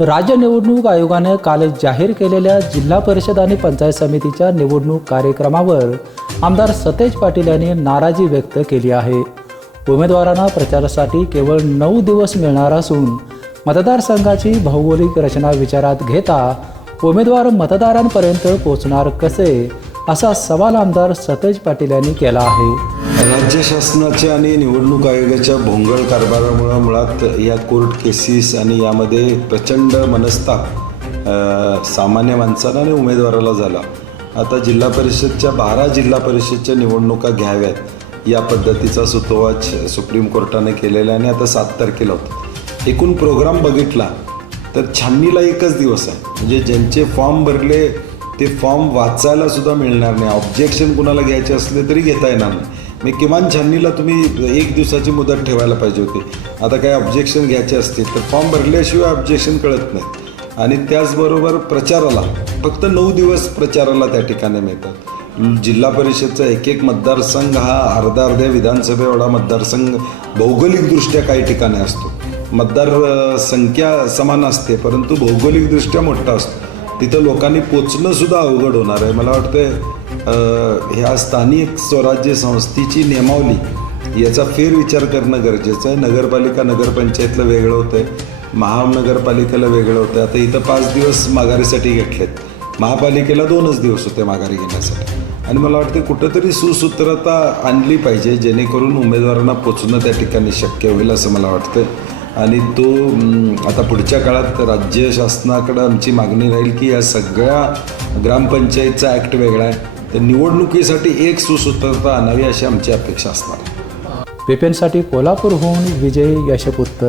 राज्य निवडणूक आयोगाने काल जाहीर केलेल्या जिल्हा परिषद आणि पंचायत समितीच्या निवडणूक कार्यक्रमावर आमदार सतेज पाटील यांनी नाराजी व्यक्त केली आहे. उमेदवारांना प्रचारासाठी केवळ नऊ दिवस मिळणार असून मतदारसंघाची भौगोलिक रचना विचारात घेता उमेदवार मतदारांपर्यंत पोहोचणार कसे? असा सवाल आमदार सतेज पाटील यांनी केला आहे. राज्य शासनाच्या आणि निवडणूक आयोगाच्या भोंगळ कारभारामुळं मुळात या कोर्ट केसेस आणि यामध्ये प्रचंड मनस्ताप सामान्य माणसाला आणि उमेदवाराला झाला. आता जिल्हा परिषदच्या बारा जिल्हा परिषदच्या निवडणुका घ्याव्यात या पद्धतीचा सुतोवाच सुप्रीम कोर्टाने केलेला आहे आणि आता सात तारखेला होतं. एकूण प्रोग्राम बघितला तर छाननीला एकच दिवस आहे. म्हणजे ज्यांचे फॉर्म भरले ते फॉर्म वाचायला सुद्धा मिळणार नाही. ऑब्जेक्शन कुणाला घ्यायचे असले तरी घेता येणार नाही. मी किमान छाननीला तुम्ही एक दिवसाची मुदत ठेवायला पाहिजे होती. आता काय ऑब्जेक्शन घ्यायचे असतील तर फॉर्म भरल्याशिवाय ऑब्जेक्शन कळत नाही. आणि त्याचबरोबर प्रचाराला फक्त नऊ दिवस प्रचाराला त्या ठिकाणी मिळतात. जिल्हा परिषदचा एक एक मतदारसंघ हा अर्ध्या अर्ध्या विधानसभा एवढा मतदारसंघ भौगोलिकदृष्ट्या काही ठिकाणी असतो. मतदार संख्या समान असते परंतु भौगोलिकदृष्ट्या मोठा असतो. तिथं लोकांनी पोचणं सुद्धा अवघड होणार आहे. मला वाटतं ह्या स्थानिक स्वराज्य संस्थेची नियमावली याचा फेरविचार करणं गरजेचं आहे. नगरपालिका नगरपंचायतला वेगळं होतं आहे महानगरपालिकेला वेगळं होतं आता इथं पाच दिवस माघारीसाठी घेतलेत. महापालिकेला दोनच दिवस होते माघारी घेण्यासाठी. आणि मला वाटतं कुठंतरी सुसूत्रता आणली पाहिजे जेणेकरून उमेदवारांना पोचणं त्या ठिकाणी शक्य होईल असं मला वाटतं आणि तो आता पुढच्या काळात राज्य शासनाकडं आमची मागणी राहील की या सगळ्या ग्रामपंचायतचा ॲक्ट वेगळा आहे. तर निवडणुकीसाठी एक सुसूत्रता आणावी अशी आमची अपेक्षा असणार. आहे पेपेंसाठी कोल्हापूरहून विजय यशपुत्र